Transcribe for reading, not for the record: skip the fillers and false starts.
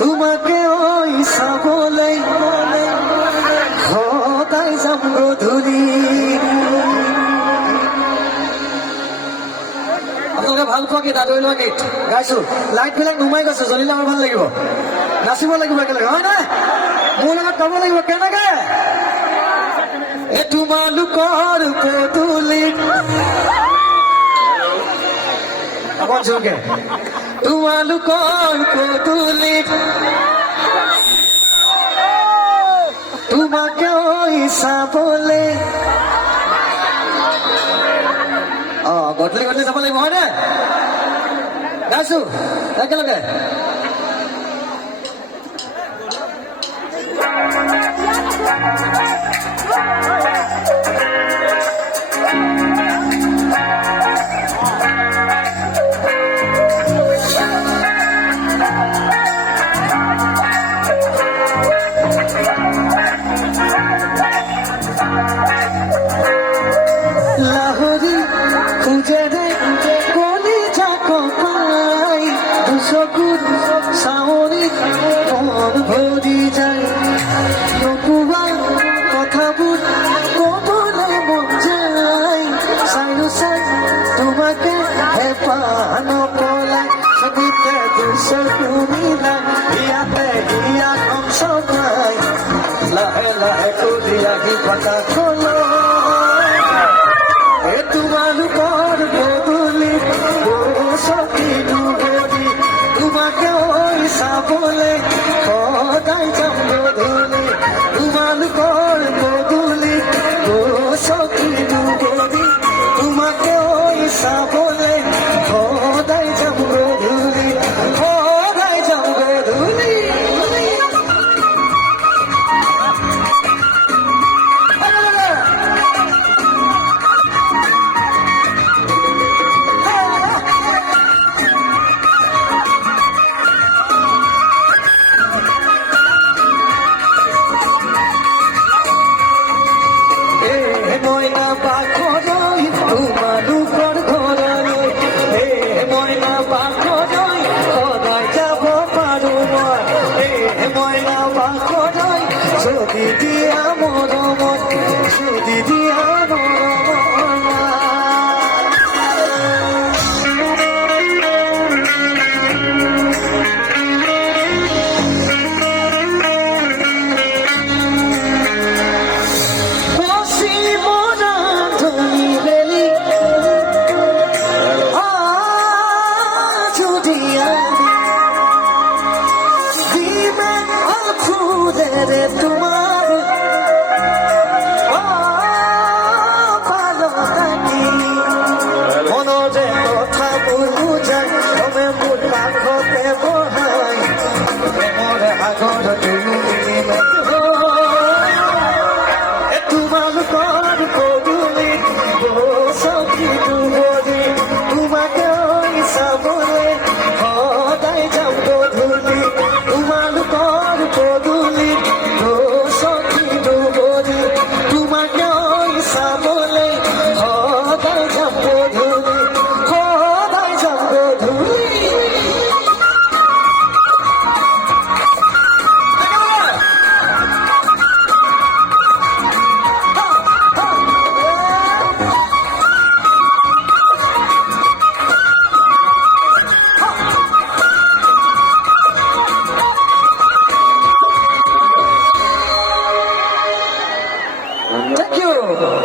তোমাকে ওই সাবলাই ঘটাই যাম গধূলি। আপোনালোকে ভাল পোৱা গীত আদৰি লোৱা গীত গাইছো। লাইট বিলাক নুমাই গৈছে, জ্বলিলে আমাৰ ভাল লাগিব, নাচিব লাগিব একেলগে, হয় নাই? মোৰ লগত গাব লাগিব। কেনেকে? তোমালোকৰ পদূলিত অকণ জোৰকে, তোমালোকৰ পদূলিত তোমাকে ঐ চাবলে। গধূলি গধূলি যাব লাগিব, হয় নে? গাইছো একেলগে। লাহরি খুঁজে রে গলি যাকো পাই, দুশকুর সাউরি মন ভরি যায়। নকুয়া কথাবোৰ কবলে মন যায়, চাইনো চাই তোমাকে হেঁপাহ নপলাই। ছবিতে দুচকু মিলাই ইয়াতে হিয়া কম সবাই, লাহে লাহে কৰি আহি কথা কলো। তোমালোকৰ পদূলিত সখী দুবৰি, তোমাকে ঐ চাবলে সদায় যাম গধূলি। তোমালোকৰ পদূলিত সখী দুবৰি, তোমাকে ঐ চাবলে সদায় যাম গধূলি, সদায় যাম গধূলি। ময়না পাখরই তোমালোকৰ ঘৰলৈ, ময়না পাখৰই সদায় যাব পাৰো মই। ময়না পাখৰই যদি দিয়া মৰমত, যদি দিয়া মৰমত। তোমার ভালো থাকি মনরে কথা বুঝাই, তবে মোর কাষতে বহাই প্রেমৰ আগৰ তুমি। তোমালোকৰ পদূলিত সখী দুবৰি, তোমাকে ঐ চাবলে সদায় যাম গধূলি। তোমালোকৰ পদূলিত সখী দুবৰি, তোমাকে ঐ চাবলে সদায় যাম গধূলি, সদায় যাম গধূলি। Thank you.